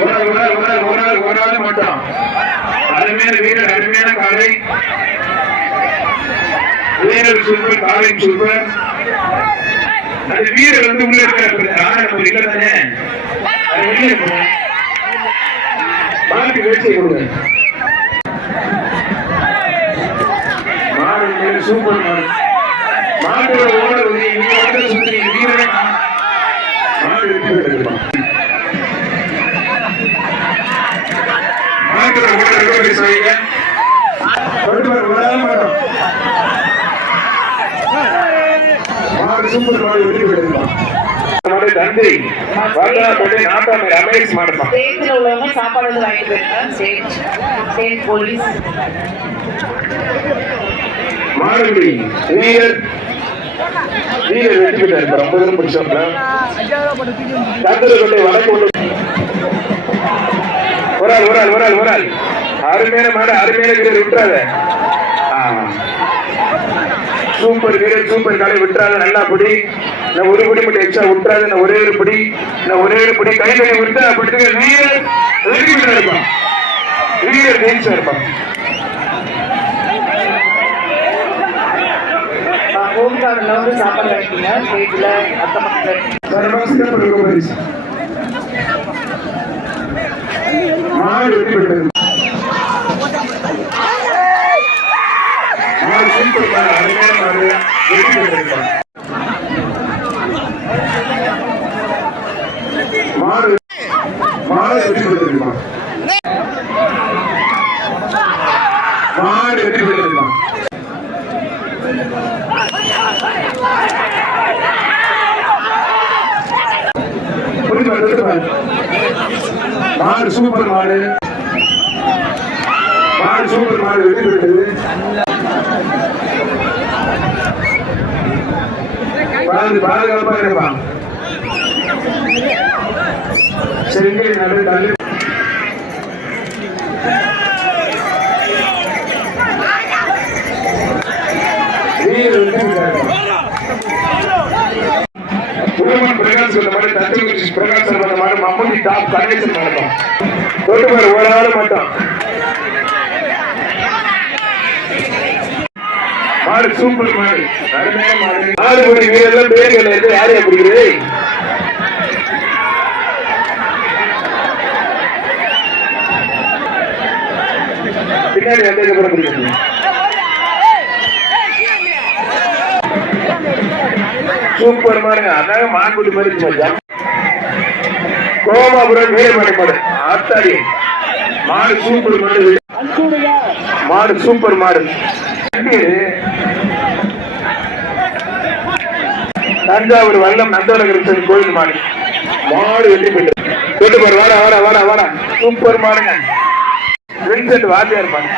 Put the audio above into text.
ஒரு ஆள் மட்டும். அருமையான வீரர், அருமையான காலை வீரர், சூப்பர் காலை சூப்பர். அந்த வீரர் வந்து உள்ள இருக்கிற இல்ல தானே, மாட்டுக்கு வேட்சை கொடுங்க. மாடு சூப்பர் மாடு. மாட்டோட ஓடுறது நீங்க வந்து சுத்துறீங்க, வீரரே மாடு வெற்றி பெற்றிருப்பான். மாட்டோட ஓடுறது செய்யுங்க. மாடு சூப்பர் மாடு வெற்றி பெற்றிருப்பான். நன்றி. சாப்பாடு வாங்கிட்டு போலீஸ் மாடுபடி வீரர் வீரர் வெற்றி பெற்றார். ரொம்ப தூரம் பிடிச்சோம்ல வடக்கு ஒரு ஆள் அருமையான மாடு, அருமையான வீரர் விட்டுறாத. சூப்பர் வீரர், சூப்பர் காலை விட்டுறாத. நல்லா பிடி. நான் ஒரு பிடி மட்டும் எக்ஸ்ட்ரா விட்டுறாது. நான் ஒரே ஒரு பிடி, நான் ஒரே ஒரு பிடி கை கை விட்டு அப்படி வீரர் வெற்றி பெற்றா இருப்பான். வீரர் ஜெயிச்சா இருப்பான். ஹோம்கார்ட்ல வந்து சாப்பாடு வாங்கிட்டீங்க. வீட்டுல அக்கம் பக்கத்துல மாடு வெற்றி பெற்றது. மாடு சூப்பர் மாடு, அருமையான மாடு வெற்றி பெற்றிருப்பான். மாடு மாடு வெற்றி பெற்றிருப்பான். மாடு வெற்றி பெற்றிருப்பான். மாடு சூப்பர் மாடு, மாடு சூப்பர் மாடு வெற்றி பெற்றது. பாதுகாப்பா இருப்பான். சரி, நல்ல பிரகாஷ் பிரகாஷ் மம்மூட்டி டாப் கணேசன் நடக்கும். ஒரு ஆள் மட்டும். மாடு சூப்பர் மாடு, அருமையான மாடு. ஆறு கோடி வீரர்கள் பேர்கள் வந்து யாரையா பிடிக்கிறது? பின்னாடி எந்த கூட பிடிக்கிறது? சூப்பர் மாடுங்க. அதாங்க மான்குட்டி மாதிரி கோமாபுரம் வீரமணி மாடு. ஆத்தாடி மாடு சூப்பர் மாடு, மாடு சூப்பர் மாடு. தஞ்சாவூர் வல்லம் நந்தவனகிருஷ்ணன் கோயில் மாடு. மாடு வெற்றி பெற்று வாடா சூப்பர் மாடுங்க. வாத்தியா இருப்பாங்க.